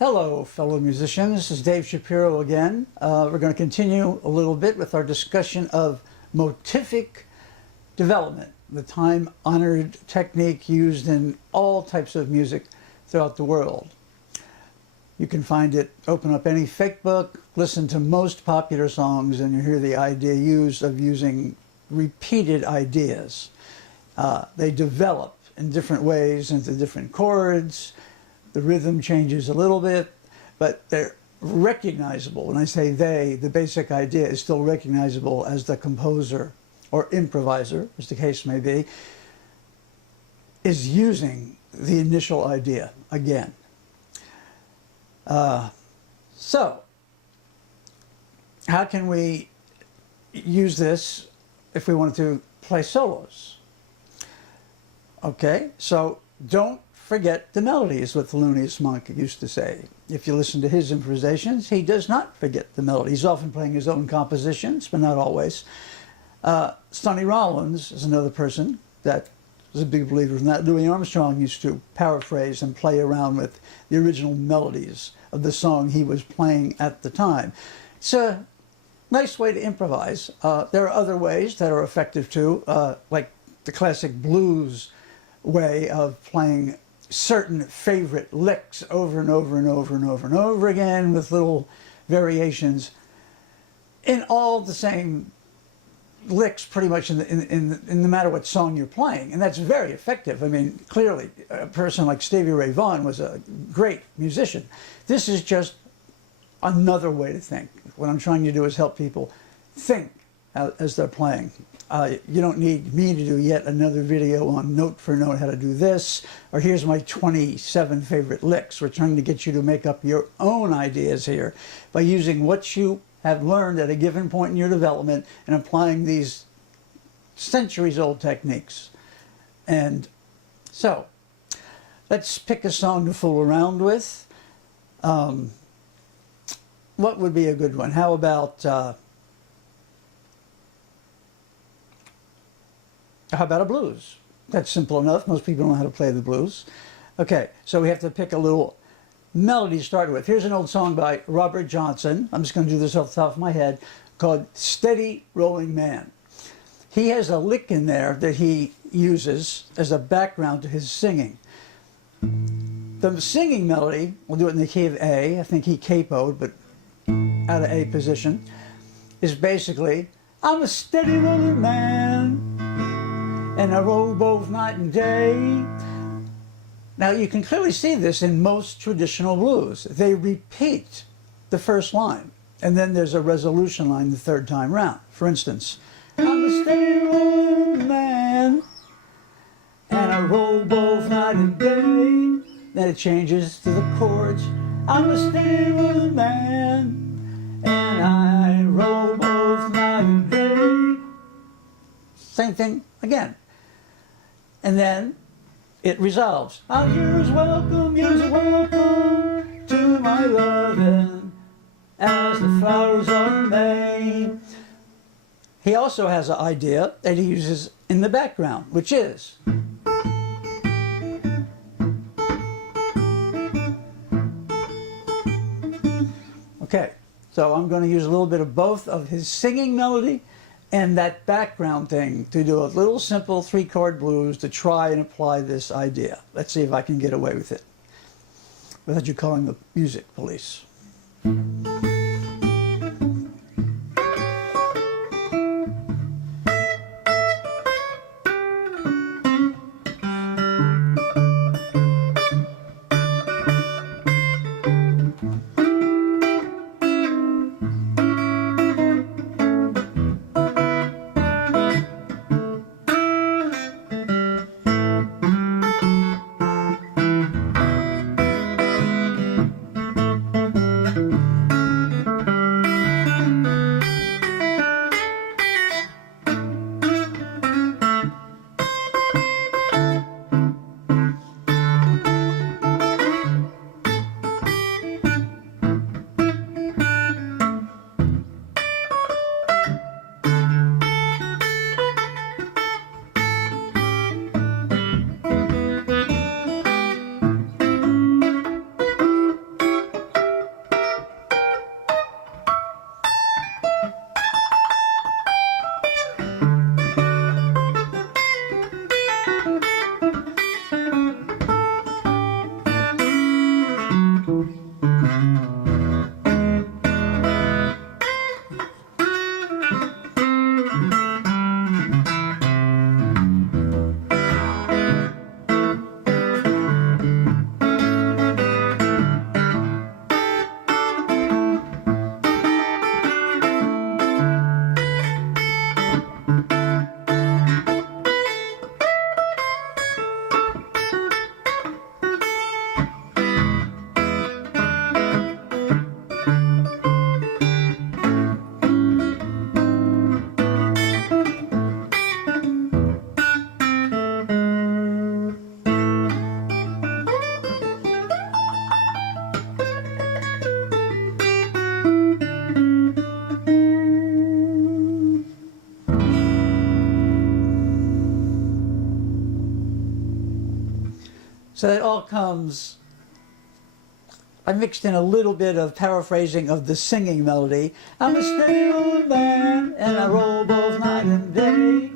Hello, fellow musicians. This is Dave Shapiro again. We're going to continue a little bit with our discussion of motific development, the time-honored technique used in all types of music throughout the world. You can find it, open up any fake book, listen to most popular songs, and you hear the idea used of using repeated ideas. They develop in different ways into different chords. The rhythm changes a little bit, but they're recognizable. When I say they, the basic idea is still recognizable as the composer or improviser, as the case may be, is using the initial idea again. So, how can we use this if we want to play solos? Okay, so don't forget the melody is what Thelonious Monk used to say. If you listen to his improvisations, he does not forget the melody. He's often playing his own compositions, but not always. Sonny Rollins is another person that is a big believer in that. Louis Armstrong used to paraphrase and play around with the original melodies of the song he was playing at the time. It's a nice way to improvise. There are other ways that are effective too, like the classic blues way of playing certain favorite licks over and over and over and over and over again with little variations in all the same licks pretty much in no matter what song you're playing, and that's very effective. I mean, clearly a person like Stevie Ray Vaughan was a great musician. This is just another way to think. What I'm trying to do is help people think as they're playing. You don't need me to do yet another video on note for note how to do this, or here's my 27 favorite licks. We're trying to get you to make up your own ideas here by using what you have learned at a given point in your development and applying these centuries-old techniques. And so, let's pick a song to fool around with. What would be a good one? How about a blues? That's simple enough. Most people know how to play the blues. Okay, so we have to pick a little melody to start with. Here's an old song by Robert Johnson. I'm just going to do this off the top of my head, called Steady Rolling Man. He has a lick in there that he uses as a background to his singing. The singing melody, we'll do it in the key of A. I think he capoed, but out of A position, is basically, I'm a steady rolling man, and I roll both night and day. Now you can clearly see this in most traditional blues. They repeat the first line, and then there's a resolution line the third time round. For instance, I'm a steady rolling man, and I roll both night and day. Then it changes to the chords. I'm a steady rolling man, and I roll both night and day. Same thing again. And then it resolves. You're welcome to my loving, as the flowers are made. He also has an idea that he uses in the background, which is okay, so I'm going to use a little bit of both of his singing melody and that background thing to do a little simple 3-chord blues to try and apply this idea. Let's see if I can get away with it without you calling the music police. So it all comes, I mixed in a little bit of paraphrasing of the singing melody. I'm a steady old man and I roll both night and day.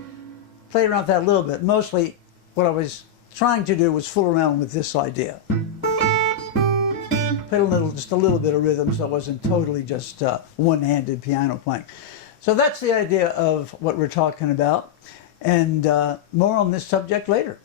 Played around with that a little bit. Mostly what I was trying to do was fool around with this idea. Played just a little bit of rhythm so it wasn't totally just one-handed piano playing. So that's the idea of what we're talking about, and more on this subject later.